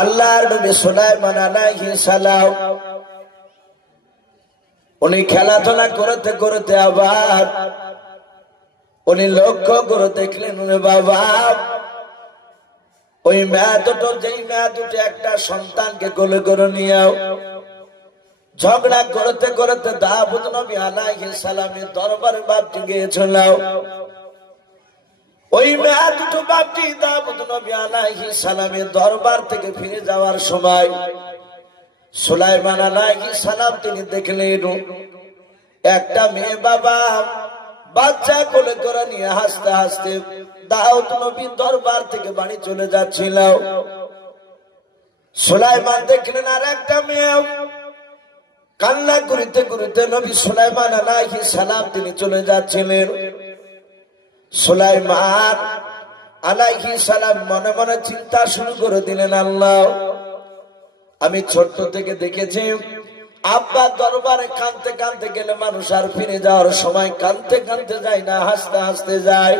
আল্লাহর নবী সুলাইমান আলাইহিস সালাম উনি খেলাধুলা করতে করতে আবার উনি লক্ষ্য করে দেখলেন, বাবা ওই মেয়ে দুটো, যেই মেয়ে দুটো একটা সন্তানকে কোলে করে নিয়েও ঝগড়া করতে করতে দাউদ নবী আলাইহিস সালামের দরবারে বাপটি গিয়েছিল। ওই মেয়ে দুটো বাপটি দাউদ নবী আলাইহিস সালামের দরবার থেকে ফিরে যাওয়ার সময় সুলাইমান আলাইহিস সালাম তিনি দেখলেন একটা মেয়ে বাবা বাচ্চা কোলে করে নিয়ে হাসতে হাসতে দাউদ নবীর দরবার থেকে বাড়ি চলে যাচ্ছিল। সুলাইমান দেখলেন আর একটা মেয়ে কান্না করিতে করিতে নবী সুলাইমান আলাইহিস সালাম তিনি চলে যাচ্ছিলেন। সুলাইমান আলাইহিস সালাম মনে মনে চিন্তা শুরু করে দিলেন, আল্লাহ আমি ছোট্ট থেকে দেখেছি আব্বা দরবারে কাঁদতে কাঁদতে গেলে মানুষ আর ফিরে যাওয়ার সময় কাঁদতে কাঁদতে যায় না, হাসতে হাসতে যায়।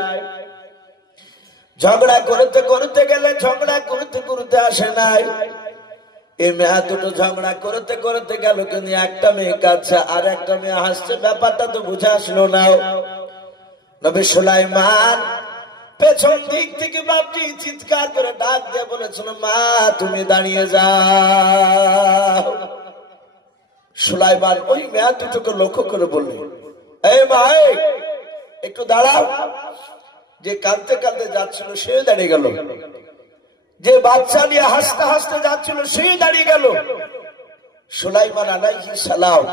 ঝগড়া করতে করতে গেলে ঝগড়া করতে করতে আসে নাই। এই মেয়ে দুটো ঝগড়া করতে করতে গেল, কিন্তু একটা মেয়ে কাঁদছে আর একটা মেয়ে হাসছে, ব্যাপারটা তো বুঝে আসলো না। নবী সুলাইমান পেছন দিক থেকে বাপটি চিৎকার করে ডাক দিয়ে বলেছিল, মা তুমি দাঁড়িয়ে যাও। সুলাইমান ওই মেয়ে দুটোকে লক্ষ্য করে বললেন, এই ভাই একটু দাঁড়াও। যে কাঁদতে কাঁদতে যাচ্ছিল সে দাঁড়িয়ে গেল, যে বাচ্চা নিয়ে হাসতে হাসতে যাচ্ছিল সেই দাঁড়িয়ে গেল। সুলাইমান আলাইহিস সালাম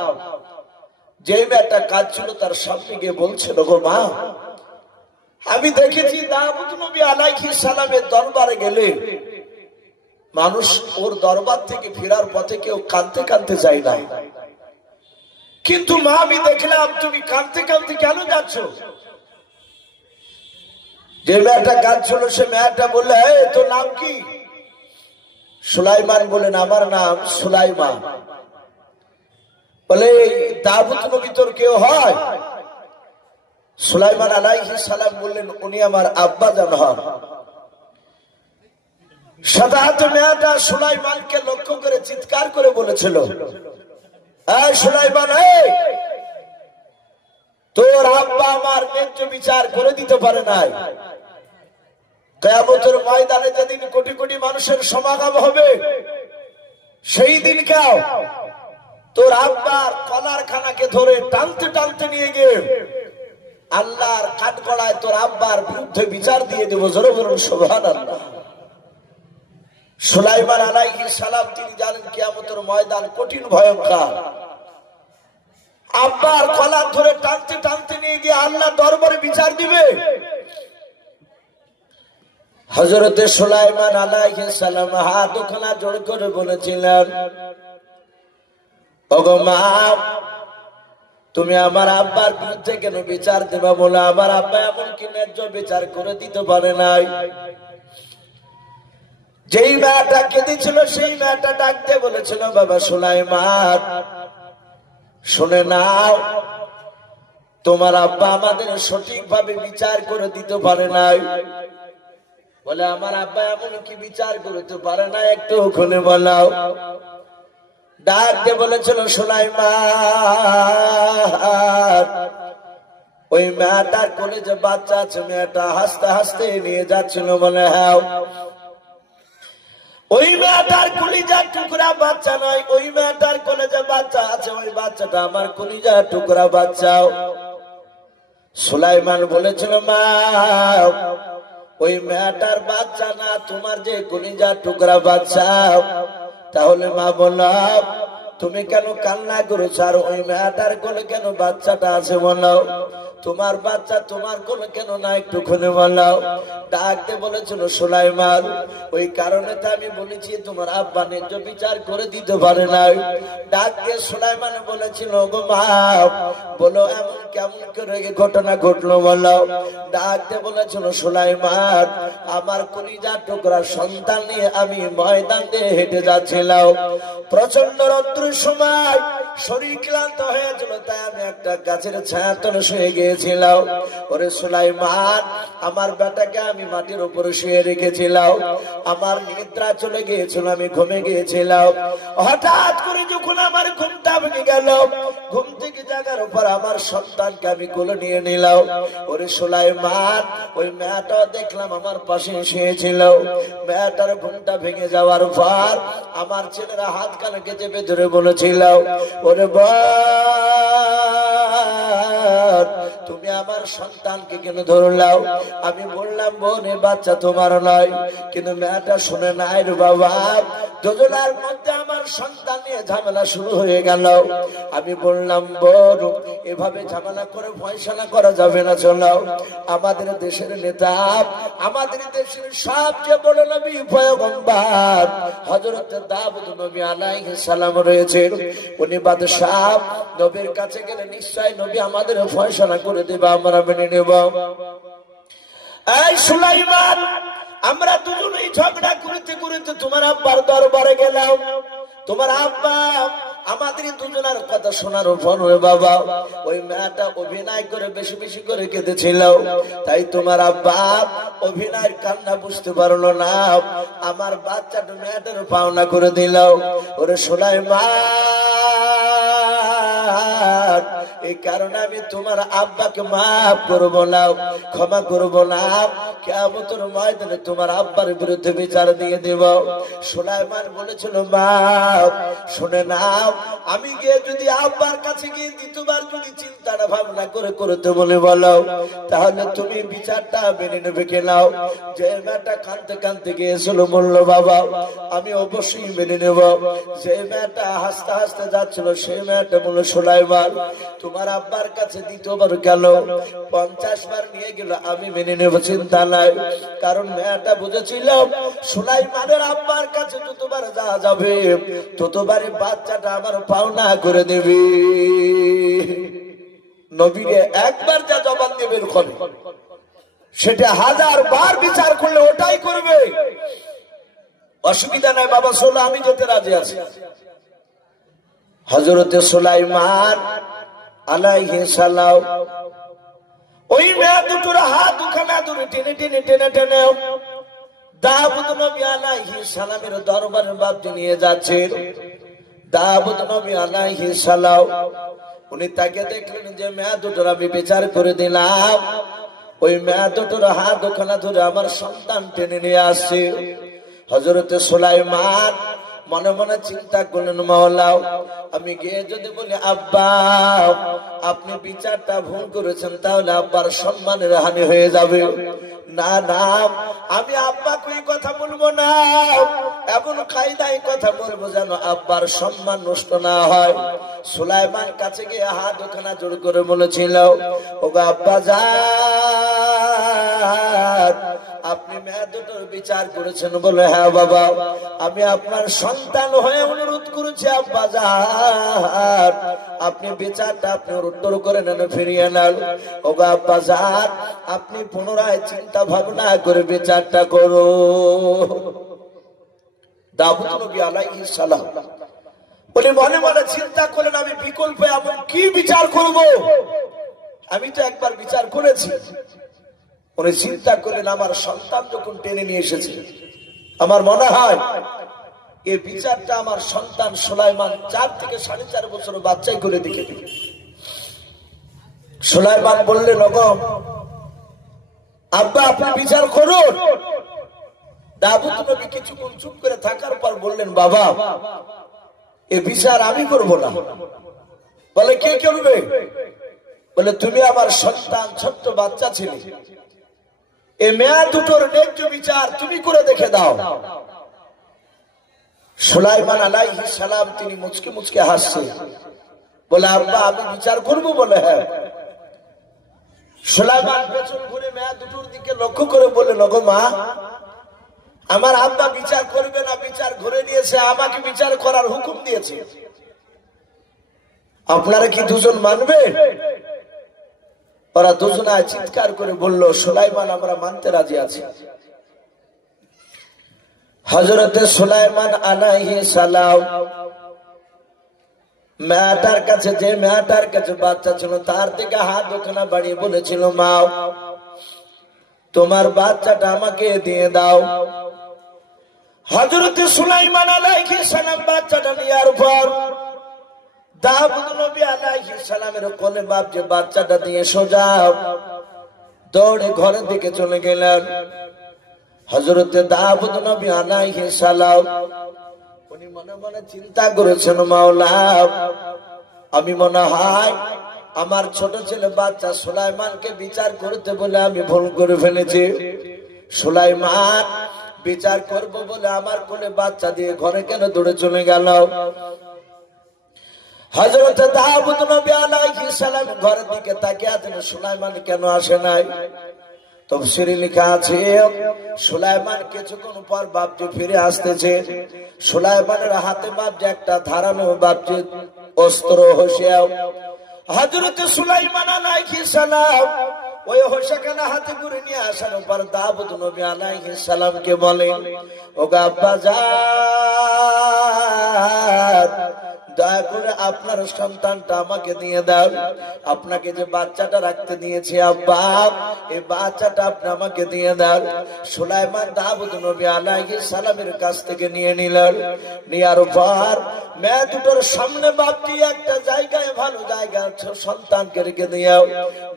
যে মেয়েটা কাঁদছিল তার সামনে গিয়ে বলছিল, গো মা আমি দেখেছি দাউদ নবী আলাইহিস সালামের দরবারে গেলে মানুষ ওর দরবার থেকে ফেরার পথে কেউ কাঁদতে কাঁদতে যায় না, কিন্তু মা আমি দেখলাম তুমি কাঁদতে কাঁদতে কেন যাচ্ছ? যে মেয়েটা কাঁদছিল সে মেয়েটা বললে, তোর নাম কি? সুলাইমান বলেন, আমার নাম সুলাইমান। বলে দাউদ নবী তোর কেউ হয়? সুলাইমান আলাইহিস সালাম বললেন, উনি আমার আব্বা জান হন। সাধারণত মেয়েটা সুলাইমানকে লক্ষ্য করে চিৎকার করে বলেছিল, এই সুলাইমান, তোর আব্বা আমার ন্যায্য বিচার করে দিতে পারে নাই। কিয়ামতের ময়দানে যেদিন কোটি কোটি মানুষের সমাগম হবে সেই দিন কেউ তোর আব্বার কলার খানাকে ধরে টানতে টানতে নিয়ে গিয়ে আল্লাহর কাঠগড়ায় তোর আব্বার বিরুদ্ধে বিচার দিয়ে দেবো। জোরে বলুন সুবহানাল্লাহ। সুলাইমান আলাইহিস সালাম তিনি জানেন কিয়ামতের ময়দান কঠিন ভয়ঙ্কর। আব্বার কলার ধরে টানতে টানতে নিয়ে গিয়ে আল্লাহ দরবারে বিচার দিবে। হযরতে সুলাইমান আলাইহিস সালাম হাত দুখানা জোড় করে বলেছিলেন, ওগো মা তুমি আমার আব্বার বিরুদ্ধে কেন বিচার দেবা? বলে আমার আব্বা এমন কি ন্যায্য বিচার করে দিতে পারে নাই? যেই মেয়েটা কেঁদেছিল সেই মেয়েটা ডাকতে বলেছিল, বাবা সুলাইমান শুনে নাও, তোমার আব্বা আমাদের সঠিকভাবে বিচার করে দিতে পারে নাই। বলে আমার আব্বা এমন কি বিচার করতে পারে না, একটু খুলে বলাও। ডাক দিয়ে বলেছিল, সুলাইমান ওই মেয়েটার কোলে যে বাচ্চা আছে মেয়েটা হাসতে হাসতে নিয়ে যাচ্ছিল। বলে হ্যাঁ, ওই মেয়েটার কলিজার টুকরা বাচ্চা নয়, ওই মেয়েটার কোলে যে বাচ্চা আছে ওই বাচ্চাটা আমার কলিজার টুকরা বাচ্চাও। সুলাইমান বলেছিল, মা ওই মেয়েটার বাচ্চা না, তোমার যে কলিজার টুকরা বাচ্চা। তাহলে মা বললাম তুমি কেন কান্না করেছো? আর ওই মেয়েটার কোলে কেন বাচ্চাটা আছে বলো? তোমার বাচ্চা তোমার কোলে কেন না, একটু খুলে বলাও। ডাকতে বলেছিল, সুলাইমান ওই কারণে তো আমি বলেছি তোমার আব্বা ন্যায্য বিচার করে দিতে পারে নাই। ডাকতে সুলাইমান বলেছিল, গো মা বলো এমন কেমন করে ঘটনা ঘটলো বলো। ডাকতে বলেছিল, সুলাইমান আমার কলিজার টুকরা সন্তান নিয়ে আমি ময়দান দিয়ে হেঁটে যাচ্ছিলাম। প্রচন্ড রৌদ্রের সময় শরীর ক্লান্ত হয়েছিল, তাই আমি একটা গাছের ছায়া তলে শুয়ে গিয়েছিলাম। ওরে সুলাইমান, আমার বেটাকে আমি মাটির উপরে শুয়ে রেখেছিলাম। আমার নিদ্রা চলে গিয়েছিল, আমি ঘুমে গিয়েছিলাম। হঠাৎ করে যখন আমার ঘুমটা ভেঙে গেল, ঘুম থেকে জাগার উপর আমার সন্তানকে আমি কোলে নিয়ে নিলাম। ওরে সুলাইমান, ওই মেয়েটাও দেখলাম আমার পাশে শুয়েছিল। মেয়েটার ঘুমটা ভেঙে যাওয়ার পর আমার ছেলেরা হাত কানকে চেপে ধরে বলেছিল, ওরে তুমি আমার সন্তানকে কেন ধরলাও? আমি বললাম, বোন, এ বাচ্চা তোমার নয়। কিন্তু মেয়েটা শুনে নাই রে বাবা। যোজনার মধ্যে আমার সন্তান নিয়ে ঝামেলা শুরু হয়ে গেল। আমি বললাম, বোন, এভাবে ঝামেলা করে ফয়সালা করা যাবে না। চলো, আমাদের দেশের নেতা, আমাদের দেশের সবচেয়ে বড় নবী পয়গম্বর হযরত দাউদ নবী আলাইহিস সালাম রয়েছেন। উনি বাদশাহ, নবীর কাছে গেলে নিশ্চয় নবী আমাদের ফয়সালা করে দেবে, আমরা মেনে নেব। এই সুলাইমান, আমরা দুজনেই ঝগড়া করতে করতে তোমার আব্বার দরবারে গেলাম। তোমার আব্বা আমাদের দুজনের কথা শোনার পর বাবা, ওই মেয়েটা অভিনয় করে বেশি বেশি করে কেঁদেছিল। তাই তোমার আব্বা অভিনয়ের কান্না বুঝতে পারলো না, আমার বাচ্চাটা মেয়েটার পাওনা করে দিল। ওরে সুলাইমান, এই কারণে আমি তোমার আব্বাকে মাফ করবো না, ক্ষমা করবো না। কিয়ামতের ময়দানে তোমার আব্বার বিরুদ্ধে বিচার দিয়ে দেব। সুলাইমান বলেছিল, মা শুনে নাও, আমি গিয়ে যদি আব্বার কাছে গিয়ে দ্বিতীয়বার যদি চিন্তাটা ভাবনা করে করতে বলে বলো, তাহলে তুমি বিচারটা মেনে নেবে কেনাও? যে মেয়েটা কাঁদতে কাঁদতে গিয়েছিল বললো, বাবা আমি অবশ্যই মেনে নেব। যে মেয়েটা হাসতে হাসতে যাচ্ছিল সেই মেয়েটা বললো, সুলাইমান তোমার আব্বার কাছে দ্বিতীয়বার গেল, 50 বার নিয়ে গেল, আমি মেনে নেব, চিন্তা নাই। কারণ মেয়েটা বুঝেছিল সুলাইমানের আব্বার কাছে যতবার যাওয়া যাবে ততবারই বাচ্চাটা আমার পাওনা করে দেবে। নবীকে একবার যা জবান দেবে সেটা 1000 বার বিচার করলে ওটাই করবে, অসুবিধা নাই। বাবা চলো, আমি যেতে রাজি আছি। হযরতে সুলাইমান আলাইহিস সালাম ওই মেয়ে দুটোর হাত দুখানা ধরে টেনে টেনে টেনে টেনে দাউদ নবী আলাইহিস সালামের দরবারের বাড়িতে নিয়ে যাচ্ছেন। দাউদ নবী আলাইহিস সালাম উনি তাকে দেখলেন যে মেয়ে দুটোর আমি বিচার করে দিলাম। ওই মেয়ে দুটোর হাত দুখানা ধরে আমার সন্তান টেনে নিয়ে আসছে। হযরতে সুলাইমান মনে মনে চিন্তা করলেন, মাওলাও আমি গিয়ে যদি বলি আব্বা আপনি বিচারটা ভুল করেছেন, তাহলে আব্বার সম্মানের হানি হয়ে যাবে। না না, আমি আব্বাকে এই কথা বলবো না, এমন কায়দায় কথা বলবো যেন আব্বার সম্মান নষ্ট না হয়। সুলাইমান কাছে গিয়ে হাত ওখানে জোর করে বলেছিল, ওগো আব্বা জান, আপনি মেয়ে দুটোর বিচার করেছেন বলে? হ্যাঁ বাবা, আমি আপনার সন্তান হয়ে অনুরোধ করেছি আব্বা জান, আপনি বিচারটা আপনি উত্তর করে নেন, ফিরিয়ে নেন। ওগো আব্বা জান, আপনি পুনরায় চিন্তা ভাবনা করে বিচারটা করো। দাউদ নবী আলাইহিস সালাম উনি মনে মনে চিন্তা করলেন, আমি বিকল্প এমন কি বিচার করব? আমি তো একবার বিচার করেছি। উনি চিন্তা করলেন, আমার সন্তান যখন টেনে নিয়ে এসেছে, আমার মনে হয় এই বিচারটা আমার সন্তান সুলাইমান 4 থেকে 4.5 বছর বাচ্চাই করে দিকে দিবে। সুলাইমান বললেন, ওগো আব্বা আপনি বিচার করুন। দাউদ নবী কিছুক্ষণ চুপ করে থাকার পর বললেন, বাবা এই বিচার আমি করব না। বলে, কে করবে? বলে, তুমি আমার সন্তান, ছোট্ট বাচ্চা ছিলে, এই মেয়ে দুটোর ন্যায্য বিচার তুমি করে দেখে দাও। সুলাইমান আলাইহিস সালাম তিনি মুচকে মুচকে হাসছে, বলে, আব্বা আমি বিচার করব? বলে, হ্যাঁ। সুলাইমান পেছন ঘুরে মেয়ে দুটোর দিকে লক্ষ্য করে বললেন, ওগো মা, আমার আব্বা বিচার করবে না, বিচার ঘুরে নিয়েছে, আমাকে বিচার করার হুকুম দিয়েছে, আপনারা কি দুজন মানবে? ওরা দুজনায় চিৎকার করে বলল, সুলাইমান আমরা মানতে রাজি আছি। হযরতে সুলাইমান আলাইহিস সালাম মেয়েটার কাছে, যে মেয়েটার কাছে বাচ্চা ছিল তার থেকে হাত ওখানে বাড়িয়ে বলেছিল, মা তোমার বাচ্চাটা আমাকে দিয়ে দাও। হযরত সুলাইমান আলাইহিস সালাম বাচ্চাটা নেওয়ার পর দাউদ নবী আলাইহিস সালামের কোলে বাপ যে বাচ্চাটা দিয়ে সোজা দৌড়ে ঘরের দিকে চলে গেলেন। হযরত দাউদ নবী আলাইহিস সালাম উনি মনে মনে চিন্তা করেছেন, মাওলা আমি মনে হয় আমার ছোট ছেলে বাচ্চা সুলাইমানকে বিচার করতে বলে আমি ভুল করে ফেলেছি। সুলাইমান বিচার করব বলে আমার কোলে বাচ্চা দিয়ে ঘরে কেন দৌড়ে চলে গেল? হযরত দাউদ নবী আলাইহিস সালাম ঘরের দিকে তাকিয়ে আছেন, সুলাইমান কেন আসে নাই? তাফসীরে লেখা আছে সুলাইমান কিছুক্ষণ পর বাপজি ফিরে আসতেছে। সুলাইমানের হাতে বাপজি একটা ধারালো বাপজি অস্ত্র হোসেও। হযরত সুলাইমান আলাইহিস সালাম ওই হোসেখানা হাতে করে নিয়ে আসার পর দাউদ নবী আলাইহিস সালামকে বলেন, ওগো আব্বাজান দয়া করে আপনার সন্তানটা আমাকে দিয়ে দাও। আপনাকে যে বাচ্চাটা রাখতে দিয়েছি আব্বা, এই বাচ্চাটা আপনি আমাকে দিয়ে দাও। সুলাইমান দাউদ নবী আলাইহিস সালামের কাছ থেকে নিয়ে নিলেন। নেয়ার পর মেয়ে দুটোর সামনে বাপটি একটা জায়গায়, ভালো জায়গা সন্তানকে রেখে দিও।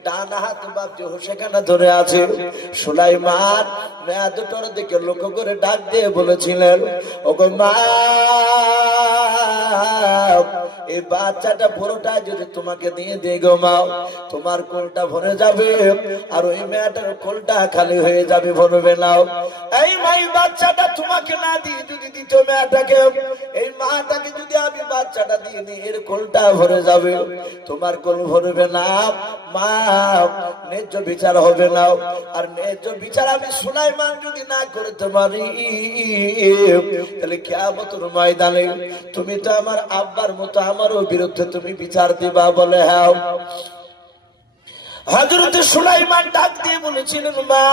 ডান হাত বাপটি সেখানে ধরে আছে। সুলাইমান মেয়ে দুটোর দিকে লক্ষ্য করে ডাক দিয়ে বলেছিলেন, ওগো মা এই বাচ্চাটা পুরোটা যদি তোমাকে দিয়ে দিই গো মা, তোমার কোলটা ভরে যাবে আর ওই মেয়েটার কোলটা খালি হয়ে যাবে, ভরবে নাও। এই মাই বাচ্চাটা তোমাকে না দিয়ে যদি দিত মেয়েটাকে, এই মাটাকে যদি আমি বাচ্চাটা দিয়ে দিই এর কোলটা ভরে যাবে, তোমার কোল ভরবে না মা, ন্যায্য বিচার হবে না। আর ন্যায্য বিচার আমি সুলাইমান যদি না করতে পারি তাহলে কিয়ামতের ময়দানে তুমি তো আমার আব্বার মতো আমারও বিরুদ্ধে তুমি বিচার দিবা। বলে হ্যাঁ। হযরত সুলাইমান ডাক দিয়ে বলেছিলেন, মা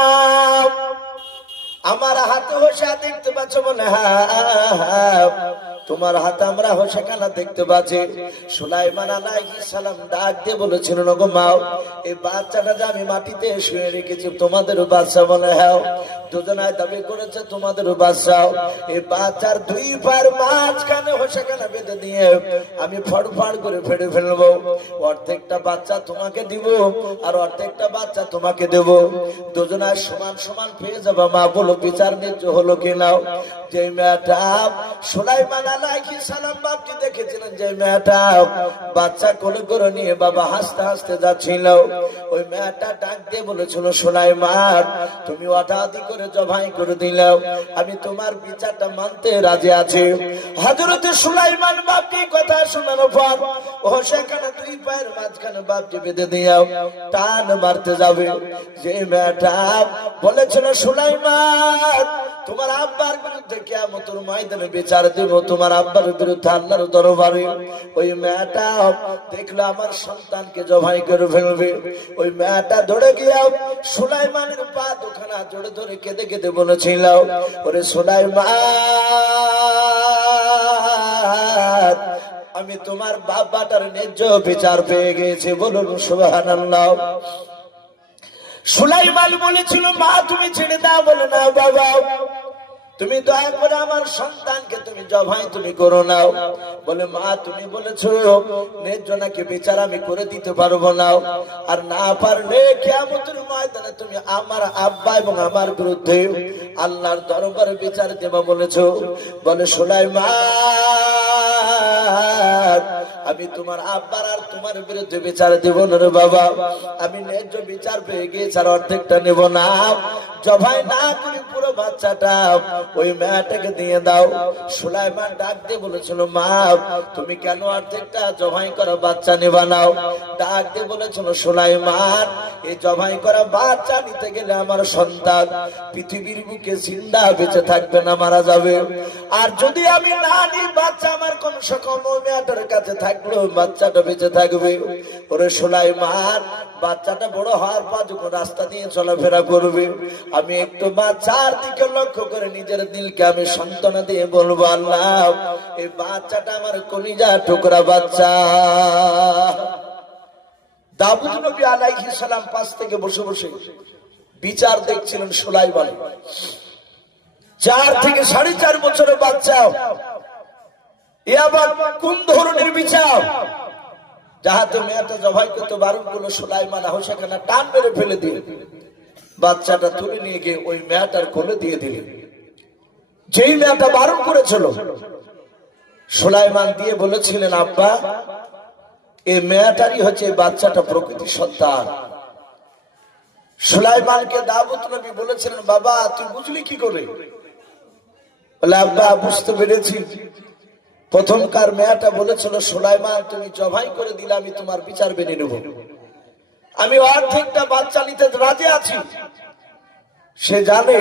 আমার হাতে হোসা দেখতে পাচ্ছ? বলে হ্যাঁ তোমার হাতে আমরা হোসাখানা দেখতে পাচ্ছি। সুলাইমান আলাইহিস সালাম ডাক দিয়ে বলেছিলেন, ওগো মা এই বাচ্চাটা যে আমি মাটিতে শুয়ে রেখেছি তোমাদের বাচ্চা? বলে হ্যাঁ। দুজনায় দাবি করেছে তোমাদের বাচ্চা। এই বাচ্চার দুই পায়ের মাঝখানে হোসাখানা বেঁধে দিয়ে আমি ফড়ফড় করে ফেড়ে ফেলবো। অর্ধেকটা বাচ্চা তোমাকে দিব আর অর্ধেকটা বাচ্চা তোমাকে দেব, দুজনায় সমান সমান পেয়ে যাবে। মা বলো বিচার ন্যায্য হলো কিনা? যে মেয়েটা সুলাইমান আলাইহিস সালাম বাপজি দেখেছিলেন, যে মেয়েটা বাচ্চা কোলে করে নিয়ে বাবা হাসতে হাসতে যাচ্ছিল, ওই মেয়েটা ডাক দিয়ে বলেছিল, সুলাইমান তুমি অটাদি করে জবাই করে দিলাও, আমি তোমার বিচারটা মানতে রাজি আছি। হযরত সুলাইমান বাপজি কথা শোনার পর ও সেখানে দুই পায়ের মাঝখানে বাপজি বেঁধে দিয়াও টান মারতে যাবে। যে মেয়েটা বলেছিল, সুলাইমান তোমার আব্বার বিরুদ্ধে কিয়ামতের ময়দানে বিচার দেব, তোমার আব্বার বিরুদ্ধে আল্লাহর দরবারে, ওই মেয়েটা দেখলো আমার সন্তানকে জবাই করে ফেলবে। ওই মেয়েটা দৌড়ে গিয়া সুলাইমানের পা দুখানা জোরে ধরে কেঁদে কেঁদে বলেছিল, ওরে সুলাইমান আমি তোমার বাবাটার ন্যায্য বিচার পেয়ে গেছি। বলুন সুবহানাল্লাহ। সুলাইমান বলেছিল, মা তুমি ছেড়ে দাও। বলে না বাবা, তুমি দয়া করে আমার সন্তানকে তুমি জবাই তুমি করো নাও। বলে মা তুমি বলেছো ন্যায্য নাকি বিচার আমি করে দিতে পারবো না, আর না পারলে কিয়ামতের ময়দানে তুমি আমার আব্বা এবং আমার বিরুদ্ধে আল্লাহর দরবারে বিচার দেবা বলেছো। বলে সুলাইমান আমি তোমার আব্বার আর তোমার বিরুদ্ধে বিচার দেব না রে বাবা, আমি ন্যায্য বিচার পেয়ে গিয়েছি আর অর্ধেকটা নেব না। জবাই না করে পুরো বাচ্চাটা ওই মেয়েটাকে দিয়ে দাও। সুলাইমান ডাক দিয়ে বলেছিল, মা তুমি কেন অর্ধেকটা জবাই করা বাচ্চা নেবা নাও? ডাক দিয়ে বলেছিল, সুলাইমান এই জবাই করা বাচ্চা নিতে গেলে আমার সন্তান পৃথিবীর বুকে জিন্দা বেঁচে থাকবে না, মারা যাবে। আর যদি আমি না নিই বাচ্চা আমার কমসে কম ওই মেয়েটার কাছে থাকলেও বাচ্চাটা বেঁচে থাকবে। ওরে সুলাইমান বাচ্চাটা বড় হওয়ার পর যখন রাস্তা দিয়ে চলাফেরা করবে আমি একটু মা চারদিকে লক্ষ্য করে নিজের দিলকে আমি সান্ত্বনা দিয়ে বলবো, আল্লাহ এই বাচ্চাটা আমার কলিজা টুকরা বাচ্চা। দাউদ নবী আলাইহিস সালাম পাশ থেকে বসে বসে বিচার দেখছিলেন সুলাইমান। 4 থেকে 4.5 বছরের বাচ্চা, এ আবার কোন ধরনের বিচার? যাহাতে মেয়েটা জবাই করতে বারণ করলো, সুলাইমান সেখানে টান মেরে ফেলে দিয়ে বাচ্চাটা তুলে নিয়ে গিয়ে ওই মেয়েটার কোলে দিয়ে দিলেন। যেই মেয়েটা বারণ করেছিল, সুলাইমান দিয়ে বলেছিলেন, আব্বা এই মেয়েটারই হচ্ছে বাচ্চাটা প্রকৃতি সন্তান। সুলাইমানকে দাউদ নবী বলেছিলেন, বাবা তুই বুঝলি কি করে? বলে, আব্বা বুঝতে পেরেছি। প্রথমকার মেয়েটা বলেছিল, সুলাইমান তুমি জবাই করে দিলে আমি তোমার বিচার মেনে নেব, আমি অর্ধেকটা বাচ্চা নিতে রাজি আছি। সে জানে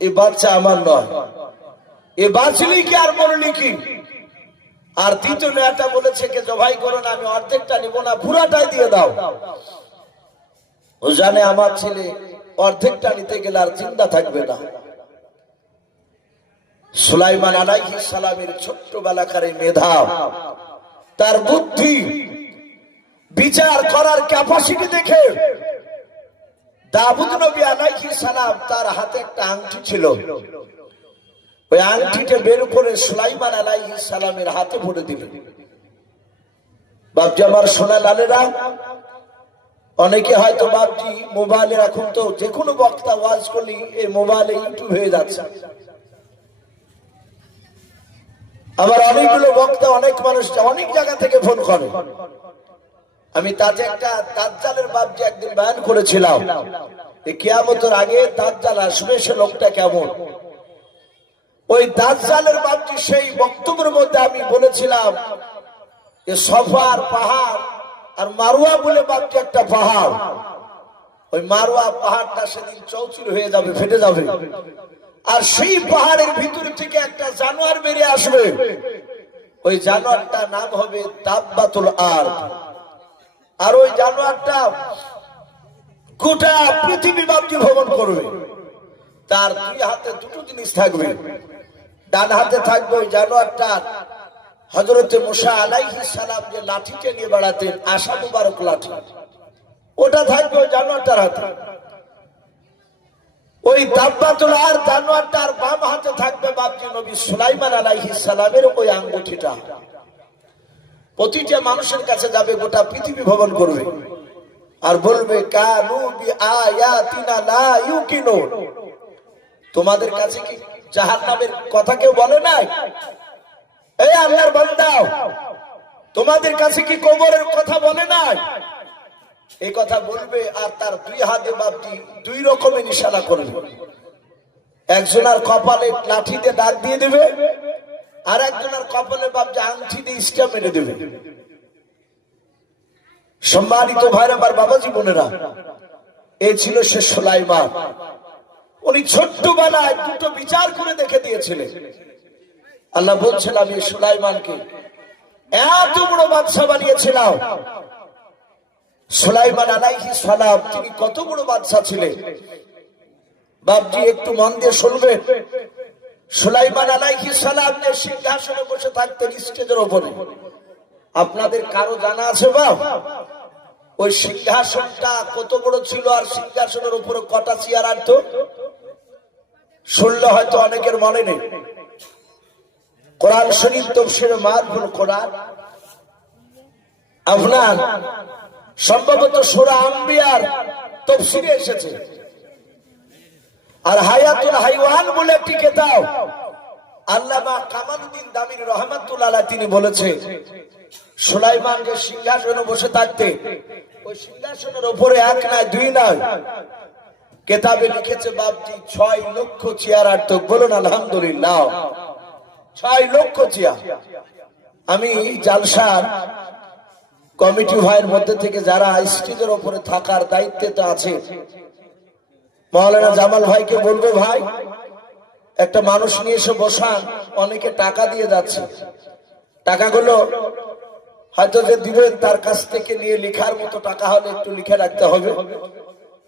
এ বাচ্চা আমার নয়, এ বাঁচলি কি আর মরলি কি। আর দ্বিতীয় মেয়েটা বলেছে কে জবাই করো না, আমি অর্ধেকটা নিব না, পুরাটাই দিয়ে দাও। ও জানে আমার ছেলে অর্ধেকটা নিতে গেলে আর জিন্দা থাকবে না। সুলাইমান আলাইহিস সালামের ছোট্টবেলাকার মেধা, তার বুদ্ধি, বিচার করার ক্যাপাসিটি দেখে দাউদ নবী আলাইহিস সালাম তার হাতে একটা আংটি ছিল, ওই আংটিটা বের করে সুলাইমান আলাইহিস সালামের হাতে পড়ে দিলেন। বাপজি আমার সোনা লালেরা, অনেকে হয়তো বাপজি মোবাইলে, এখন তো যে কোনো বক্তা ওয়াজ করলি এই মোবাইলে ইউটিউব হয়ে যাচ্ছে। আবার অনেকগুলো বক্তা, অনেক মানুষ অনেক জায়গা থেকে ফোন করে। আমি তাতে একটা দাজ্জালের বাপজি একদিন বয়ান করেছিলাম, এই কিয়ামতের আগে দাজ্জাল আসবে, সে লোকটা কেমন। ওই দাজ্জালের বাপজি সেই বক্তব্যের মধ্যে আমি বলেছিলাম যে সফার পাহাড় আর মারুয়া বলে বাপজি একটা পাহাড়, ওই মারুয়া পাহাড়টা সেদিন চৌচির হয়ে যাবে, ফেটে যাবে। আর সেই পাহাড়ের ভিতর থেকে একটা জানোয়ার বেরিয়ে আসবে, ওই জানোয়ারটার নাম হবে দাব্বাতুল আরদ। আর ওই জানোয়ারটা গোটা পৃথিবী বাপজি ভ্রমণ করবে। তার 2 হাতে 2টো জিনিস থাকবে। ডান হাতে থাকবে ওই জানোয়ারটার হযরতে মুসা আলাইহিস সালাম যে লাঠিটা নিয়ে বেড়াতেন, আশা মুবারক লাঠি, ওটা থাকবে ওই জানোয়ারটার হাতে। ওই দাব্বাতুল আরদ জানোয়ারটার বাম হাতে থাকবে বাপজি নবী সুলাইমান আলাইহিস সালামের ওই আঙ্গুঠিটা। প্রতিটা মানুষের কাছে যাবে, গোটা পৃথিবী ভ্রমণ করবে আর বলবে, কানু বি আয়াতিনা লা ইউকিনুন। তোমাদের কাছে কি জাহান্নামের কথা কেউ বলে নাই? এই আল্লাহর বান্দা, তোমাদের কাছে কি কবরের কথা বলে নাই? এই কথা বলবে। আর তার 2 হাতে বাপজি 2 রকমের ইশারা করবে। একজনের কপালে লাঠি দিয়ে দাগ দিয়ে দেবে, আর একজনের কপালে বাপজি আংটি দিয়ে ইস্কা মেরে দেবে। সম্মানিত ভাইরা আমার বাবাজি বোনেরা, এই ছিল সে সুলাইমান। উনি ছোট্টবেলায় 2টো বিচার করে দেখে দিয়েছিলেন। আল্লাহ বলছেন, আমি সুলাইমানকে এত বড় বাদশা বানিয়েছিলাম। সুলাইমান আলাইহিস সালাম তিনি কত বড় বাদশা ছিলেন বাপজি, একটু মন দিয়ে শুনবেন। সুলাইমান আলাইহিস সালাম যে সিংহাসনে বসে থাকতেন স্টেজের উপরে, আপনাদের কারো জানা আছে বাপ? ওই সিংহাসনটা কত বড় ছিল, আর সিংহাসনের উপরে কটা চেয়ার আনত? শুনলে হয়তো অনেকের মনে নেই। কোরআন শরীফ তাফসীরে মারফুল কোরআন আপনার সম্ভবত সূরা আম্বিয়ার তাফসীরে এসেছে। আর হায়াতুল হাইওয়ান বলে একটি কিতাব আল্লামা কামালউদ্দিন দামিনী রাহমাতুল্লাহ আলাইহি তিনি বলেছেন, সুলাইমানকে সিংহাসনে বসে থাকতে, ওই সিংহাসনের উপরে 1 নয় 2 নয়, কিতাবে লিখেছে বাপজি 6 লক্ষ চেয়ার আনত। বলুন আলহামদুলিল্লাহ, 6 লক্ষ চেয়ার। আমি জালসার কমিটি ভাইয়ের মধ্যে থেকে যারা স্টেজের উপরে থাকার দায়িত্বে তো আছে, মাওলানা জামাল ভাইকে বলবো, ভাই একটা মানুষ নিয়ে এসে বসান। অনেকে টাকা দিয়ে যাচ্ছে, টাকাগুলো হয়তো যে দিবেন তার কাছ থেকে নিয়ে লেখার মতো টাকা হলে একটু লিখে রাখতে হবে।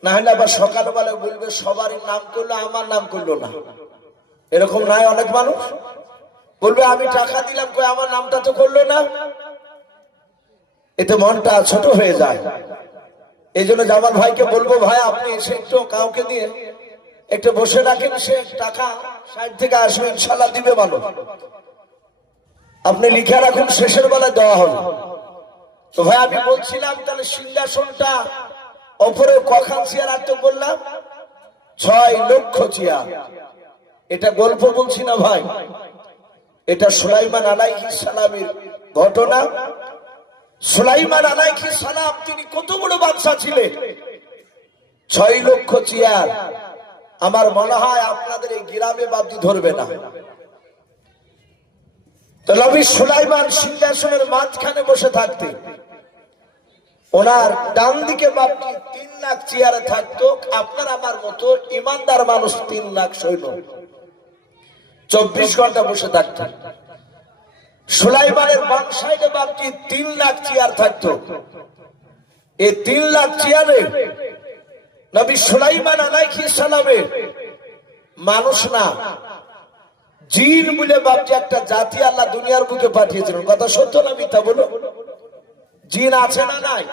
না হলে আবার সকালবেলা বলবে সবারই নাম করলো আমার নাম করলো না। এরকম নাই অনেক মানুষ বলবে আমি টাকা দিলাম কই আমার নামটা তো করলো না। এতে মনটা ছোট হয়ে যায়। এই জন্য জামাল ভাইকে বলবো, ভাই আপনি এসে একটু কাউকে দিয়ে একটু বসে রাখেন, সে টাকা সাইড থেকে আসবে ইনশাল্লাহ দিবে ভালো। আপনি লিখে রাখুন, শেষের বেলায় দেওয়া হবে। তো ভাই আমি বলছিলাম তাহলে সিংহাসনটা ওপরে কখান চেয়ার আর তো বললাম 6 লক্ষ চেয়ার। এটা গল্প বলছি না ভাই, এটা সুলাইমান আলাইহিস সালামের ঘটনা। সুলাইমান আলাইহিস সালাম তিনি কত বড় বাদশা ছিলেন। 6 লক্ষ চেয়ার আমার মনে হয় আপনাদের এই গ্রামে বাবজি ধরবে না। তো নবী সুলাইমান সিংহাসনের মাঝখানে বসে থাকতে ওনার ডান দিকে বাবজি 3 লাখ চেয়ারে থাকতো আপনার আমার মতো ইমানদার মানুষ 3 লাখ সৈন্য 24 ঘন্টা বসে থাকতো। সুলাইমানের বাম সাইডে বাবজি 3 লাখ চেয়ার থাকতো। এই 3 লাখ চেয়ারে নবী সুলাইমান আলাইহিস সালামের মানুষ না জিন বলে বাবজি একটা জাতি আল্লাহ দুনিয়ার বুকে পাঠিয়েছিলেন। কথা সত্য না মিথ্যা বলো? জিন আছে না নাই?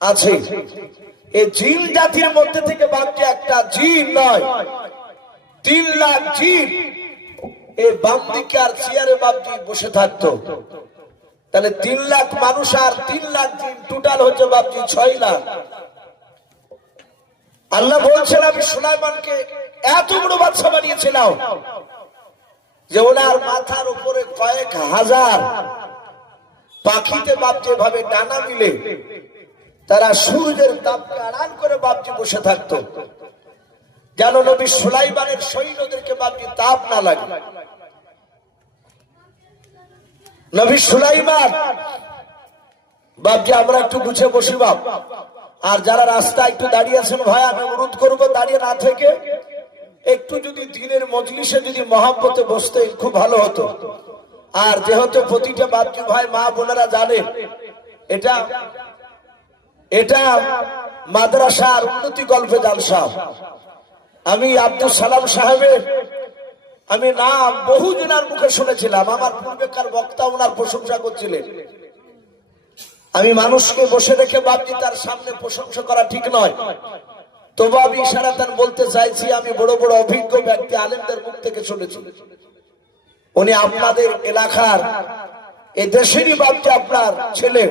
আছে। এই জিন জাতির মধ্যে থেকে বাবজি একটা জিন নয় 3 লাখ জিন এই বাম দিকে আর চেয়ারে বাবজি বসে থাকতো। তাহলে 3 লাখ মানুষ আর 3 লাখ জিন টোটাল হচ্ছে বাবজি 6 লাখ। আল্লাহ বলছেন আমি সুলাইমানকে এত বড় বাদশা বানিয়েছিলাম যে ওনার মাথার উপরে কয়েক হাজার পাখিতে বাবজি ভাবে ডানা মিলে তারা সূর্যের তাপকে আড়াল করে বাবজি বসে থাকতো যেন নবী সুলাইমানের সৈন্যদেরকে বাবজি তাপ না লাগে। নবী সুলাইমান বাবজি আমরা একটু গুছিয়ে বসি বাপ। আর যারা রাস্তায় একটু দাঁড়িয়ে আছেন ভাই আমি অনুরোধ করবো দাঁড়িয়ে না থেকে একটু যদি দিনের মজলিসে যদি মহব্বতে বসতে খুব ভালো হতো। আর যেহেতু প্রতিটা বাবজি ভাই মা বোনেরা জানেন এটা এটা মাদ্রাসার উন্নতি গল্পে জালসা। আমি আব্দুল সালাম সাহেবের আমি নাম বহু জনের মুখে শুনেছিলাম। আমার পূর্বেকার বক্তা ওনার প্রশংসা করছিলেন। আমি মানুষকে বসে রেখে বাবজি তার সামনে প্রশংসা করা ঠিক নয়। তবু আমি ইশারাতান বলতে চাইছি আমি বড় বড় অভিজ্ঞ ব্যক্তি আলেমদের মুখ থেকে শুনেছি। উনি আপনাদের এলাকার এই দেশেরই বাবজি আপনার ছেলে।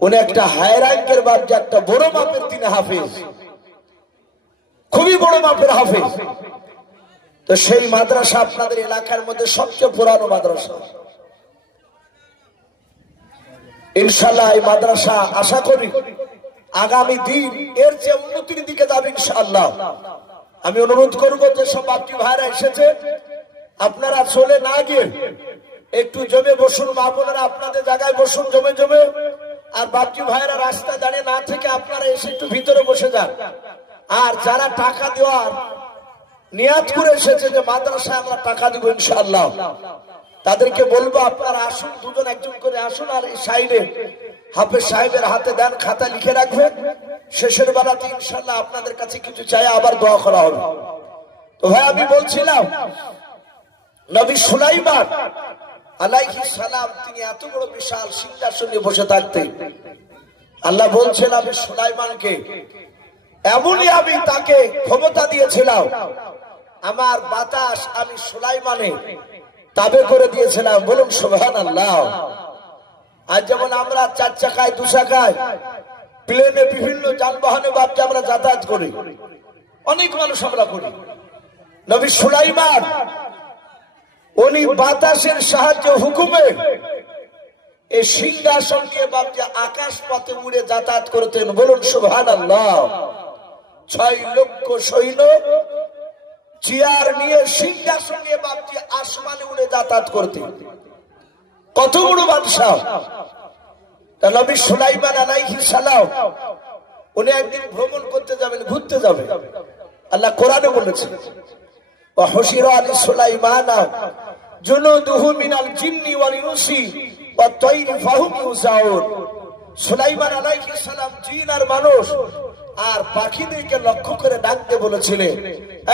উনি একটা হাই র্যাঙ্কের বাবজি একটা বড় মাপের তিনি হাফেজ, খুবই বড় মাপের হাফেজ। তো সেই মাদ্রাসা আপনাদের এলাকার মধ্যে সবচেয়ে পুরানো মাদ্রাসা। ইনশাআল্লাহ এই মাদ্রাসা আশা করি আগামী দিন এর যে উন্নতির দিকে যাবে ইনশাআল্লাহ। আমি অনুরোধ করব যে সব বাপজি ভাইরা এসেছে আপনারা চলে না গিয়ে একটু জমে বসুন। মা বোনেরা আপনাদের জায়গায় বসুন জমে জমে। আর বাপজি ভাইরা রাস্তায় দাঁড়িয়ে না থেকে আপনারা এসে একটু ভিতরে বসে যান। আর যারা টাকা দেওয়ার নিয়াত করে এসেছে যে মাদ্রাসায় আমরা টাকা দিব ইনশাআল্লাহ তাদেরকে বলবো আপনারা আসুন, দুজন একজন করে আসুন। আর এই সাইডে হাফেজ সাহেবের হাতে দেন, খাতা লিখে রাখবেন। শেষের বেলাতে ইনশাআল্লাহ আপনাদের কাছে কিছু চাই আবার দোয়া করা হবে। তো ভাই আমি বলছিলাম নবী সুলাইমান আলাইহিস সালাম তিনি এত বড় বিশাল সিংহাসনে বসে থাকতেন। আল্লাহ বলছেন আমি সুলাইমানকে এমনই আমি তাকে ক্ষমতা দিয়েছিলাম, আমার বাতাস আমি সুলাইমানে তাবে করে দিয়েছিলাম। বলুন সুবহানাল্লাহ। আজ যেমন আমরা 4 চাকায় 2 চাকায় প্লেনে বিভিন্ন যানবাহনে বাপকে আমরা যাতায়াত করি, অনেক মানুষ আমরা করি। নবী সুলাইমান উনি বাতাসের সাহায্যে হুকুমে এই সিংহাসন নিয়ে বাপকে আকাশ পথে উড়ে যাতায়াত করতেন। বলুন সুবহানাল্লাহ। 6 লক্ষ সৈন্য চেয়ার নিয়ে সিংহাসন নিয়ে বাপজি আসমানে উড়ে যাতায়াত করতে। কত বড় বাদশা। তা নবী সুলাইমান আলাইহিস সালাম উনি একদিন ভ্রমণ করতে যাবেন, ঘুরতে যাবেন। আল্লাহ কোরআনে বলেছেন ওয়া হুশিরা আলি সুলাইমানা জুনুদুহু মিনাল জিন্নি ওয়াল ইনসি ওয়াত তায়রি ফাহুম ইউজাউন। সুলাইমান আলাইহিস সালাম জিন আর মানুষ আর পাখিদেরকে লক্ষ্য করে ডাকতে বলেছিলেন,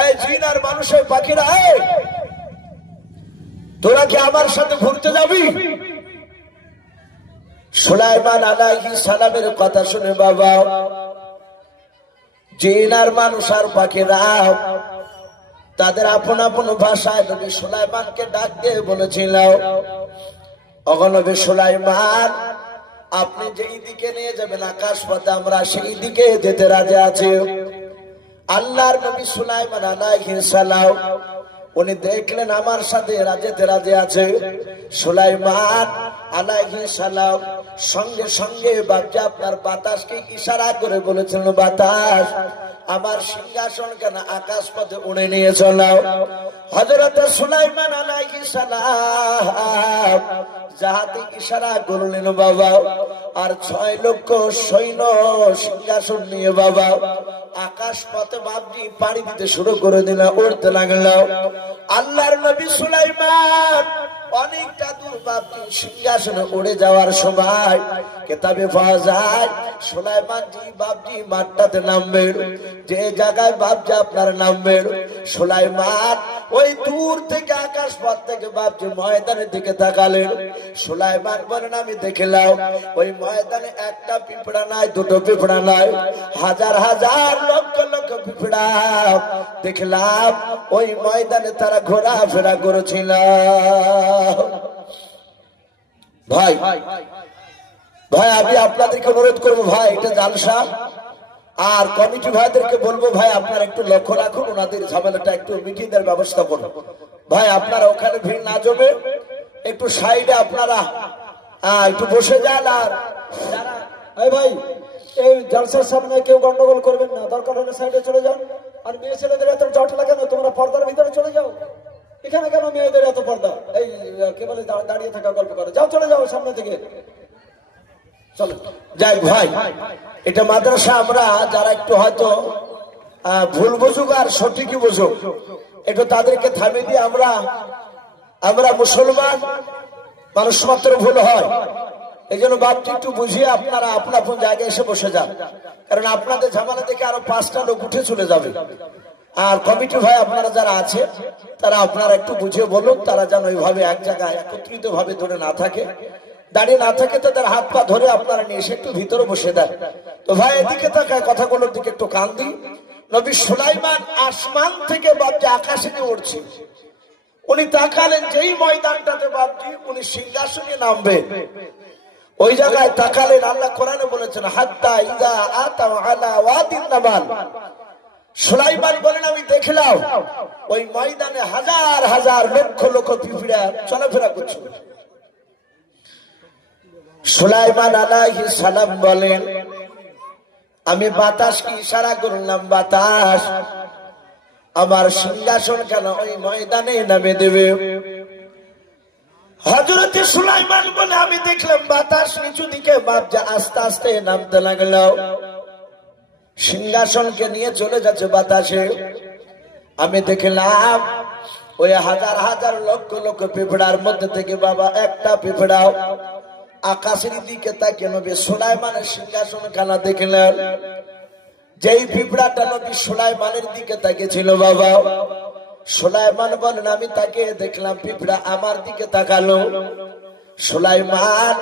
এই জিন আর মানুষ, এই পাখিরা, এই তোরা কি আমার সাথে ঘুরতে যাবি? সুলাইমান আলাইহিস সালামের কথা শুনে বাবা জিন আর মানুষ আর পাখিরা তাদের আপন আপন ভাষায় নবী সুলাইমানকে ডাক দিয়ে বলেছিল, ওগো নবী সুলাইমান, আপনি যেই দিকে নিয়ে যাবেন আকাশ পথে আমরা সেই দিকে যেতে রাজি আছি। আল্লাহর নবী সুলাইমান আলাইহিস সালাম উনি দেখলেন আমার সাথে যেতে রাজি আছে। সুলাইমান আলাইহিস সালাম সঙ্গে সঙ্গে বাপজি আপনার বাতাসকে ইশারা করে বলেছিলেন, বাতাস আমার সিংহাসন কেন আকাশ পথে উড়ে নিয়ে চলাও। হযরত সুলাইমান আলাইহিস সালাম যাহাতে ইশারা করলেন বাবা, আর 6 লক্ষ সৈন্য সিংহাসন নিয়ে বাবা আকাশ পথে বাপজি পাড়ি দিতে শুরু করে দিল, উড়তে লাগলো। আল্লাহর নবী সুলাইমান অনেকটা দূর বাপজি সিংহাসনে উড়ে যাওয়ার সময় কিতাবে পাওয়া যায় সুলাইমান জি বাপজি মাঠটাতে নামবেন, যে জায়গায় বাপজি আপনার নামবেন, সুলাইমান ওই দূর থেকে আকাশ পথ থেকে বাপজি ময়দানের দিকে তাকালেন। সুলাইমান বলেন, আমি দেখলাম ওই ময়দানে একটা পিঁপড়া নাই, দুটো পিঁপড়া নাই, হাজার হাজার লক্ষ লক্ষ পিঁপড়া দেখলাম ওই ময়দানে তারা ঘোরাফেরা করেছিল। ভাই ভাই আমি আপনাদেরকে অনুরোধ করবো, ভাই এটা জালসা, আর কমিটি ভাইদেরকে বলবো, ভাই আপনারা একটু লক্ষ্য রাখুন, ওনাদের ঝামেলাটা একটু মিটিয়ে দেওয়ার ব্যবস্থা করুন। ভাই আপনারা ওখানে ভিড় না জমে একটু সাইডে আপনারা একটু বসে যান। আর এই ভাই এই জলসার সামনে কেউ গন্ডগোল করবেন না, দরকার হলে সাইডে চলে যান। আর মেয়ে ছেলেদের এত জট লাগে না, তোমরা পর্দার ভিতরে চলে যাও। এখানে কেন মেয়েদের এত পর্দা? এই কে বলে দাঁড়িয়ে থাকা গল্প করে, যাও চলে যাও সামনে থেকে চলো। যাই ভাই, এটা মাদ্রাসা, আমরা যারা একটু হয়তো ভুল বুঝুক আর সঠিকই বুঝুক, একটু তাদেরকে থামিয়ে দিয়ে আমরা মুসলমান মানুষ মাত্র ভুল হয়, এই জন্য বাপটি একটু বুঝিয়ে আপনারা আপন আপন জায়গায় এসে বসে যান, কারণ আপনাদের ঝামেলা থেকে আরো 5টা লোক উঠে চলে যাবে। আর কমিটি ভাই আপনারা যারা আছে তারা আপনারা একটু বুঝিয়ে বলুন, তারা যেন ওইভাবে এক জায়গায় একত্রিত ভাবে ধরে না থাকে, দাঁড়িয়ে না থাকে, তাদের হাত পা ধরে আপনারা নিয়ে এসে একটু ভিতরে বসে দেন। তো ভাই এদিকে তাকায়, কথাগুলোর দিকে একটু কান দিই। নবী সুলাইমান আসমান থেকে বাপজি আকাশে নিয়ে উঠছে, উনি তাকালেন যেই ময়দানটাতে বাপজি উনি সিংহাসনে নামবে, ওই জায়গায় তাকালেন। আল্লাহ কোরআনে বলেছেন, হাত্তা ইযা আতাউ আলা ওয়াদিন নাবাল। সুলাইমান বলেন, আমি দেখলাম ওই ময়দানে হাজার হাজার লক্ষ লক্ষ পিঁপড়া চলাফেরা করছে। সুলাইমান আলাইহিস সালাম বলেন, আমি বাতাসকে ইশারা করলাম, বাতাস আমার সিংহাসন কেন ওই ময়দানে নামে দেবে। হযরত সুলাইমান বলে, আমি দেখলাম বাতাস নিচু দিকে বাপজা আস্তে আস্তে নামতে লাগলো, সিংহাসনকে নিয়ে চলে যাচ্ছে বাতাসে। আমি দেখলাম ওই হাজার হাজার লক্ষ লক্ষ পিঁপড়ার মধ্যে থেকে বাবা একটা পিঁপড়াও আকাশের দিকে তাকিয়ে নবী সুলাইমানের সিংহাসন খানা দেখলেন। যেই পিঁপড়াটা নবী সুলাইমানের দিকে তাকিয়েছিল বাবা, সুলাইমান বলেন, আমি তাকে দেখলাম পিঁপড়া আমার দিকে তাকালো। সুলাইমান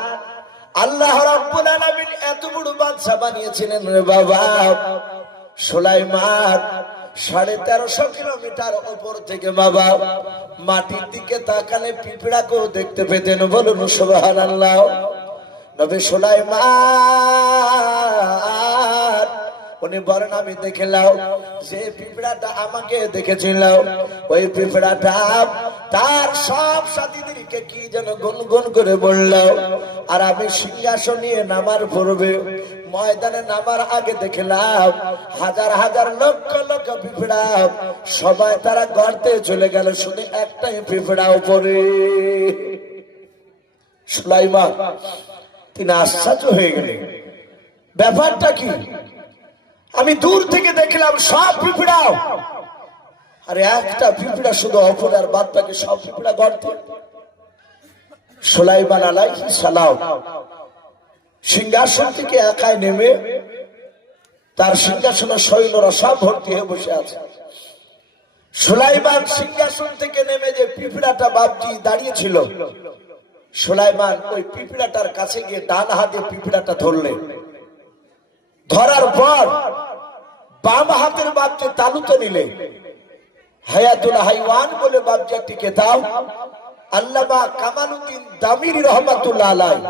আল্লাহ রাব্বুল আলামিন এত বড় বাদশা বানিয়েছিলেন রে বাবা। সুলাইমান 1350 কিলোমিটার উপর থেকে বাবা মাটির দিকে তাকালে পিঁপড়াকেও দেখতে পেতেন, বলুন সুবহানাল্লাহ। নবী সুলাইমান উনি বলেন, আমি দেখলাম যে পিঁপড়াটা আমাকে দেখেছিল ওই পিঁপড়াটা তার সব সাথীদেরকে কি যেন গুনগুন করে বলল। আর আমি সিংহাসন নিয়ে নামার পূর্বে ময়দানে নামার আগে দেখলাম হাজার হাজার লক্ষ লক্ষ পিঁপড়া সবাই তারা গর্তে চলে গেল, শুধু একটাই পিঁপড়া উপরে। সুলাইমান তিনি আশ্চর্য হয়ে গেলেন, ব্যাপারটা কি? আমি দূর থেকে দেখলাম সব পিঁপড়া, আরে একটা পিঁপড়া শুধু অপর, আর বাদ বাকি সব পিঁপড়া গর্তে। সুলাইমান আলাইহিস সালাম সিংহাসন থেকে একাই নেমে তার সিংহাসনে সৈন্যরা সব ভর্তি হয়ে বসে আছে। সুলাইমান সিংহাসন থেকে নেমে যে পিঁপড়াটা বাপজি দাঁড়িয়েছিল, সুলাইমান ওই পিঁপড়াটার কাছে গিয়ে ডান হাতে পিঁপড়াটা ধরলেন। ধরার পর বাম হাতের বাপকে তালুতে নিলে। হায়াতুল হাইওয়ান বলে বাপজি একটি কিতাব, আল্লামা কামালউদ্দিন দামিরি রহমাতুল্লাহ আলাইহি,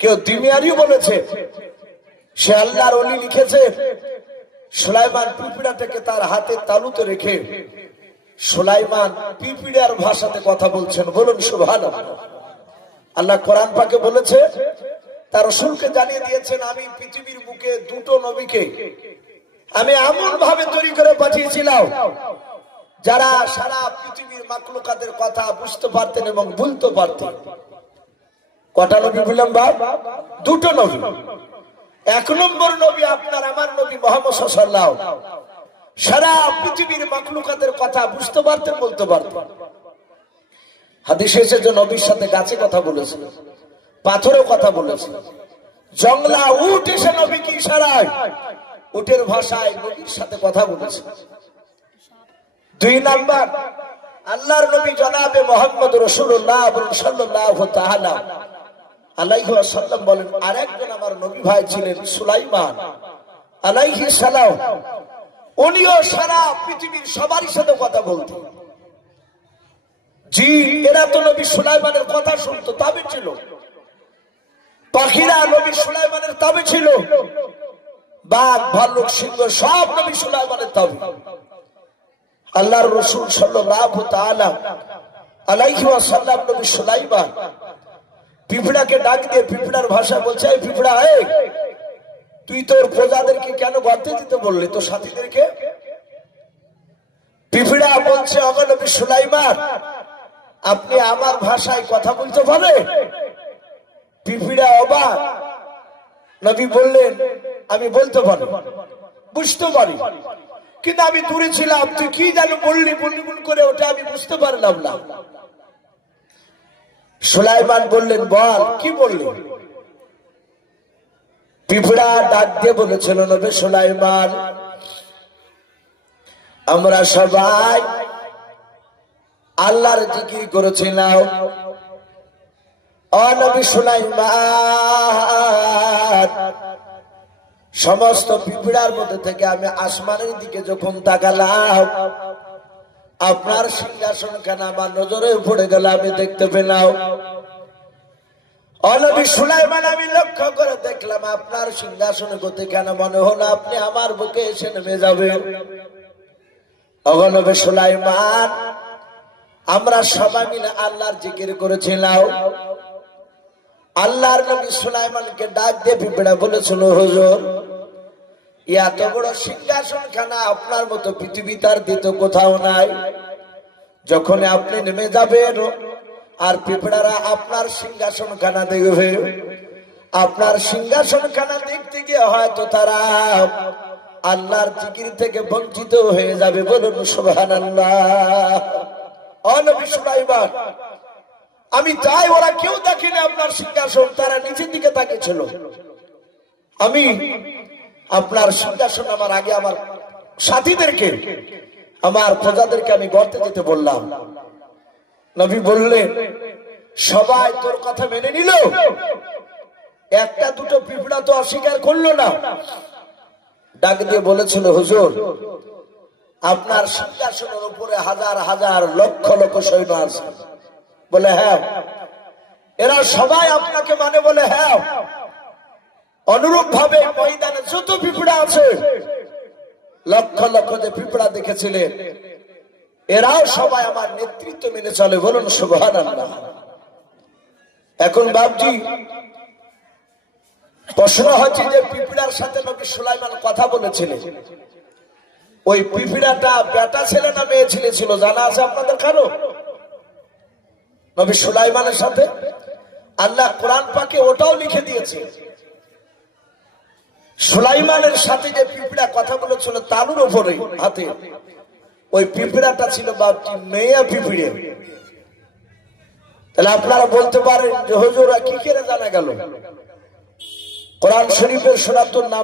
কেউ দিমিয়ারিও বলেছে, সে আল্লাহর ওলি লিখেছে সুলাইমান পিঁপড়াটাকে তার হাতে তালুতে রেখে সুলাইমান পিঁপড়ার ভাষাতে কথা বলছেন। বলুন সুবহানাল্লাহ। আল্লাহ কোরআন পাকে বলেছে, তার রাসূলকে জানিয়ে দিয়েছেন, আমি পৃথিবীর বুকে দুটো নবীকে আমি এমন ভাবে তৈরি করে পাঠিয়েছিলাম যারা সারা পৃথিবীর মাখলুকাতের কথা বুঝতে পারতেন এবং বলতে পারতেন। কটা নবী বললাম বাপ? দুটো নবী। এক নম্বর নবী আপনার আমার নবী মুহাম্মদ সাল্লাল্লাহু আলাইহি ওয়াসাল্লাম, সারা পৃথিবীর মাখলুকাতের কথা বুঝতে পারতেন, বলতে পারতেন। হাদিসে এসেছে নবীর সাথে গাছে কথা বলেছিল, পাথরেও কথা বলেছিল, জংলা উট এসে নবীকে ইশারায় উটের ভাষায় নবীর সাথে কথা বলেছে। দুই নাম্বার, আল্লাহর নবী জনাবে মুহাম্মদ রাসূলুল্লাহ সাল্লাল্লাহু তাআলা আলাইহি ওয়াসাল্লাম বলেন, আরেকজন আমার নবী ভাই ছিলেন সুলাইমান আলাইহিস সালাম, উনিও সারা পৃথিবীর সবার সাথে কথা বলতেন। জি, এরা তো নবী সুলাইমানের কথা শুনতো, তাবে ছিল। পাখিরা নবী সুলাইমানের তাবে ছিল। বাঘ, ভাল্লুক, সিংহ সব নবী সুলাইমানের তাবে। আল্লাহর রাসূল সাল্লাল্লাহু তাআলা আলাইহি ওয়াসাল্লাম নবী সুলাইমান পিঁপড়াকে ডাক দিয়ে পিঁপড়ার ভাষা বলছে, এই পিঁপড়া, এই তুই তোর প্রজাদেরকে কেন গর্তে দিতে বললি, তোর সাথীদেরকে? পিঁপড়া বলছে, ওগো নবী সুলাইমান, আপনি আমার ভাষায় কথা বলতে পারেন? পিঁপড়া অবাক। নবী বললেন, আমি বলতে পারি, বুঝতে পারি, কিন্তু আমি দূরে ছিলাম, তুই কি যেন বললি করে, ওটা আমি বুঝতে পারলাম না। সুলাইমান বললেন, বল কি বললি? পিঁপড়া ডাক দিয়ে বলেছিল, নবী সুলাইমান, আমরা সবাই আল্লাহর জিকির করেছিলাম। ও নবী সুলাইমান, সমস্ত পিঁপড়ার মধ্যে থেকে আমি আসমানের দিকে যখন তাকালাম, আপনার সিংহাসন কেন আমার নজরে পড়ে গেল, আমি দেখতে পেলাম। ও নবী সুলাইমান, আমি লক্ষ্য করে দেখলাম আপনার সিংহাসনের গতি কেন মনে হলো আপনি আমার বুকে এসে নেমে যাবেন। ও নবী সুলাইমান, আমরা সবাই মিলে আল্লাহর জিকির করেছিলাম। আল্লাহর নবী সুলাইমানকে ডাক দিয়ে পিঁপড়া বলেছিল, হুজুর, এত বড় সিংহাসন খানা আপনার মতো পৃথিবী তার দ্বিতীয় কোথাও নাই। যখন আপনি নেমে যাবেন আর পিঁপড়ারা আপনার সিংহাসন খানা দেখবে, আপনার সিংহাসন খানা দেখতে গিয়ে হয়তো তারা আল্লাহর জিকির থেকে বঞ্চিত হয়ে যাবে। বলুন সুবহানাল্লাহ। ও নবী সুলাইমান, আমি চাই ওরা কেউ দেখেনি আপনার সিংহাসন, তারা নিচের দিকে তাকিয়েছিল। আমি আপনার সিংহাসন আমার আগে আমার সাথীদেরকে, আমার প্রজাদেরকে আমি গর্তে যেতে বললাম। নবী বললেন, সবাই তোর কথা মেনে নিল, একটা দুটো পিঁপড়া তো অস্বীকার করলো না। ডাক দিয়ে বলেছিল, হুজুর, আপনার সিংহাসনের উপরে হাজার হাজার লক্ষ লক্ষ সৈন্য আছে। বলে, হ্যাঁ। এরা সবাই আপনাকে মানে? বলে, হ্যাঁ। অনুরূপ ভাবে ময়দানে যত পিঁপড়া আছে, লক্ষ লক্ষ যে পিঁপড়া দেখেছিলেন, এরাও সবাই আমার নেতৃত্ব মেনে চলে। বলুন সুবহানাল্লাহ। এখন বাপজি প্রশ্ন হচ্ছে যে পিঁপড়ার সাথে নবী সুলাইমান কথা বলেছিলেন, ওই পিঁপড়াটা বেটা ছেলে না মেয়ে ছেলে ছিল, জানা আছে আপনাদের কারো? নবী সুলাইমানের সাথে আল্লাহ কোরআন পাকে ওটাও লিখে দিয়েছে। সুলাইমানের সাথে যে পিঁপড়া কথা বলেছিল তালুর উপরে হাতে, ওই পিঁপড়াটা ছিল বাপটি মেয়ে পিঁপড়ে। তাহলে আপনারা বলতে পারেন যে হুজুর কি করে জানা গেল? কোরআন শরীফের সূরাতুন নাম